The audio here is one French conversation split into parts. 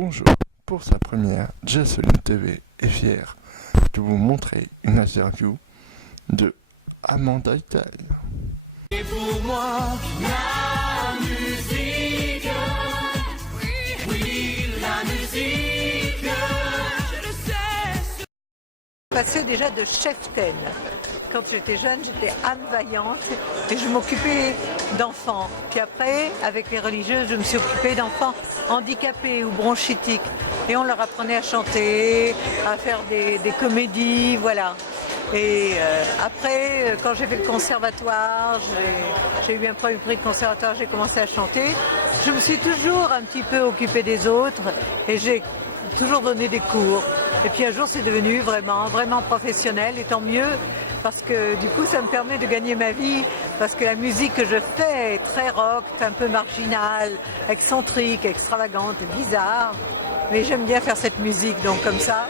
Bonjour, pour sa première, Jesseline TV est fière de vous montrer une interview de Amanda Ital. Et pour moi, la musique, oui, la musique, je le sais. Passé déjà de cheftaine. Quand j'étais jeune, j'étais âme vaillante et je m'occupais d'enfants. Puis après, avec les religieuses, je me suis occupée d'enfants handicapés ou bronchitiques. Et on leur apprenait à chanter, à faire des comédies, voilà. Et après, quand j'ai fait le conservatoire, j'ai eu un premier prix de conservatoire, j'ai commencé à chanter. Je me suis toujours un petit peu occupée des autres et j'ai toujours donné des cours. Et puis un jour, c'est devenu vraiment professionnel, et tant mieux, parce que du coup, ça me permet de gagner ma vie, parce que la musique que je fais est très rock, un peu marginale, excentrique, extravagante, bizarre. Mais j'aime bien faire cette musique, donc comme ça,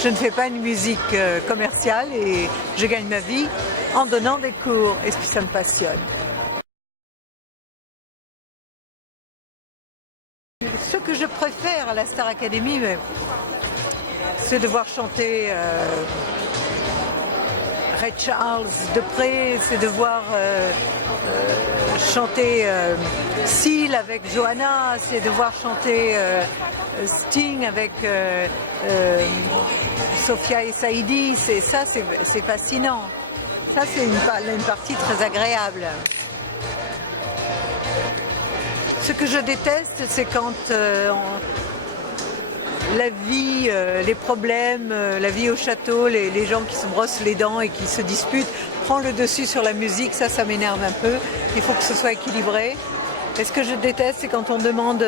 je ne fais pas une musique commerciale et je gagne ma vie en donnant des cours, et puis ça me passionne. Ce que je préfère à la Star Academy, c'est de voir chanter Ray Charles de près, c'est de voir chanter Seal avec Johanna, c'est de voir chanter Sting avec Sophia et Saïdi. C'est fascinant. Ça, c'est une partie très agréable. Ce que je déteste, c'est quand la vie, les problèmes, la vie au château, les gens qui se brossent les dents et qui se disputent, prend le dessus sur la musique. Ça m'énerve un peu. Il faut que ce soit équilibré. Et ce que je déteste, c'est quand on demande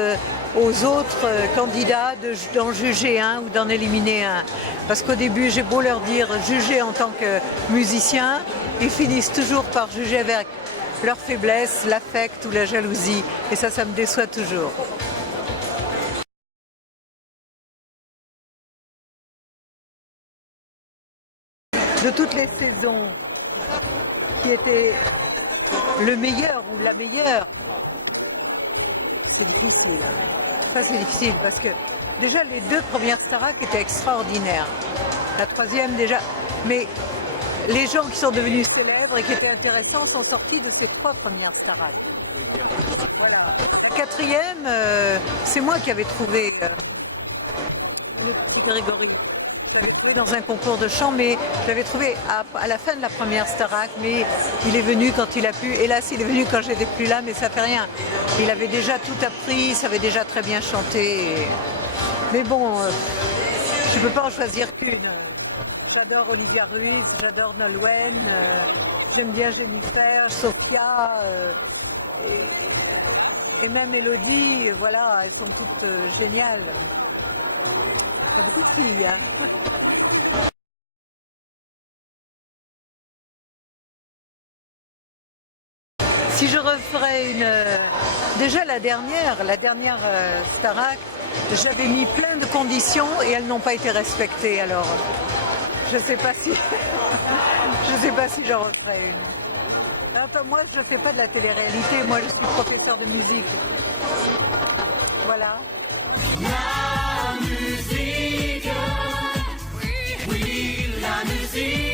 aux autres candidats d'en juger un ou d'en éliminer un. Parce qu'au début, j'ai beau leur dire juger en tant que musicien, ils finissent toujours par juger avec leur faiblesse, l'affect ou la jalousie. Et ça me déçoit toujours. De toutes les saisons qui étaient le meilleur ou la meilleure, c'est difficile. Ça, c'est difficile parce que déjà les deux premières Starac étaient extraordinaires. La troisième déjà, mais les gens qui sont devenus célèbres et qui étaient intéressants sont sortis de ces trois premières Starac. Voilà. La quatrième, c'est moi qui avais trouvé le petit Grégory. Je l'avais trouvé dans un concours de chant, mais je l'avais trouvé à la fin de la première Starac, mais il est venu quand il a pu. Hélas, il est venu quand j'étais plus là, mais ça fait rien. Il avait déjà tout appris, il savait déjà très bien chanter. Mais bon, je ne peux pas en choisir qu'une. J'adore Olivia Ruiz, j'adore Nolwenn, j'aime bien Jennifer, Sophia, et même Elodie, voilà, elles sont toutes géniales. Il y a beaucoup de filles, hein. Si je referais déjà la dernière Starac, j'avais mis plein de conditions et elles n'ont pas été respectées. Alors, je ne sais pas si j'en referai une. Enfin, moi, je ne fais pas de la télé-réalité. Moi, je suis professeur de musique. Voilà. La musique, oui, la musique.